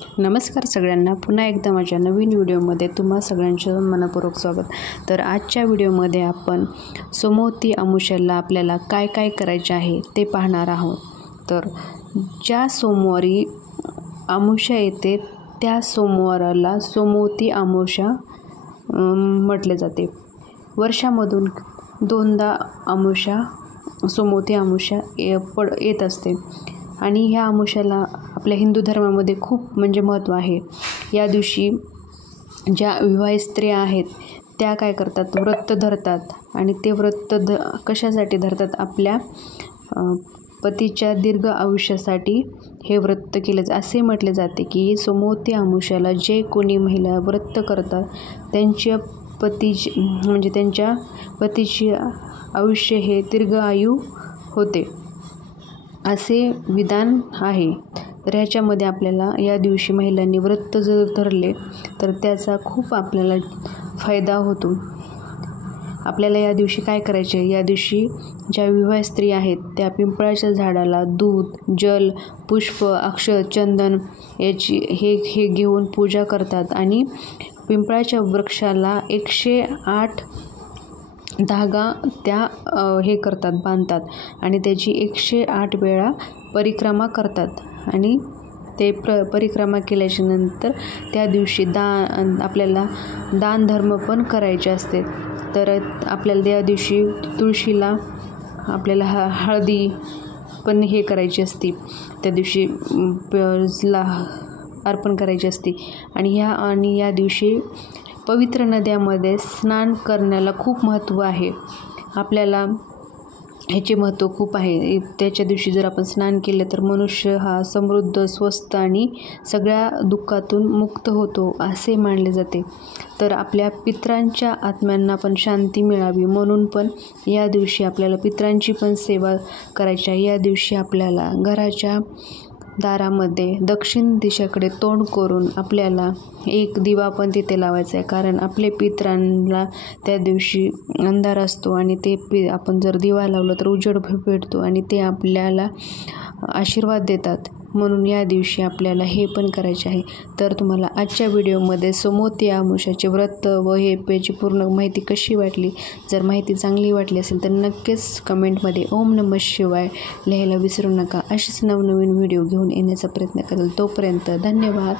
नमस्कार सगळ्यांना, पुन्हा एकदा माझ्या नवीन व्हिडिओमध्ये तुम्हा सगळ्यांचं मनपूर्वक स्वागत। तर आजच्या व्हिडिओमध्ये आपण सोमवती अमावस्येला आपल्याला काय काय करायचे आहे ते पाहणार आहोत। तर ज्या सोमवारी अमावस्या येते त्या सोमवाराला सोमवती अमावस्या म्हटले जाते। वर्षामधून दोनदा अमावस्या सोमवती अमावस्या येत असते आणि ह्या अमावस्याला आपल्या हिंदू धर्मामध्ये खूप महत्त्व आहे। या दिवशी ज्या विवाहित स्त्रिया आहेत त्या काय करतात, व्रत धरतात आणि ते व्रत कशासाठी धरतात, आपल्या पतीच्या दीर्घ आयुष्यासाठी हे व्रत केले असे म्हटले जाते की सोमवती अमावस्याला जे कोणी महिला व्रत करतात त्यांच्या त्यांच्या पतीचे आयुष्य हे दीर्घ आयु होते असे विधान आहे। तर ह्याच्यामध्ये आपल्याला या दिवशी महिलांनी व्रत जर धरले तर त्याचा खूप आपल्याला फायदा होतो। आपल्याला या दिवशी काय करायचे, या दिवशी ज्या विवाहित स्त्री आहेत त्या पिंपळाच्या झाडाला दूध, जल, पुष्प, अक्षत, चंदन हे घेऊन पूजा करतात आणि पिंपळाच्या वृक्षाला 108 धागा त्या बांधतात आणि त्याची 108 वेळा परिक्रमा करतात आणि ते परिक्रमा केल्याच्या नंतर त्या दिवशी आपल्याला दान धर्म पण करायचे असते। तर आपल्याला त्या दिवशी तुळशीला आपल्याला हळदी पण करायची असते, त्या दिवशी अर्पण करायची असते आणि या दिवशी पवित्र नद्यामध्ये स्नान करण्याला खूप महत्त्व आहे। आपल्याला ह्याचे महत्त्व खूप आहे। त्याच्या दिवशी जर आपण स्नान केले तर मनुष्य हा समृद्ध, स्वस्थ आणि सगळ्या दुःखातून मुक्त होतो असे मानले जाते। तर आपल्या पितरांच्या आत्म्यांना पण शांती मिळावी म्हणून पण या दिवशी आपल्याला पितरांची पण सेवा करायची आहे। या दिवशी आपल्याला घराच्या दारामध्ये दक्षिण दिशेकडे तोंड करून आपल्याला एक दिवा पण तिथे लावायचा आहे, कारण आपले पितरांना त्या दिवशी अंधार असतो आणि ते आपण जर दिवा लावला तर उजेड भेटतो आणि ते आपल्याला आशीर्वाद देतात, म्हणून या दिवशी आपल्याला हे पण करायचे आहे। तर तुम्हाला आजच्या व्हिडिओमध्ये सोमवती अमावस्येचे व्रत व याची पूर्ण माहिती कशी वाटली, जर माहिती चांगली वाटली असेल तर नक्कीच कमेंटमध्ये ओम नमः शिवाय लिहायला विसरू नका। अशीच नवनवीन व्हिडिओ घेऊन येण्याचा प्रयत्न करेल। तोपर्यंत धन्यवाद।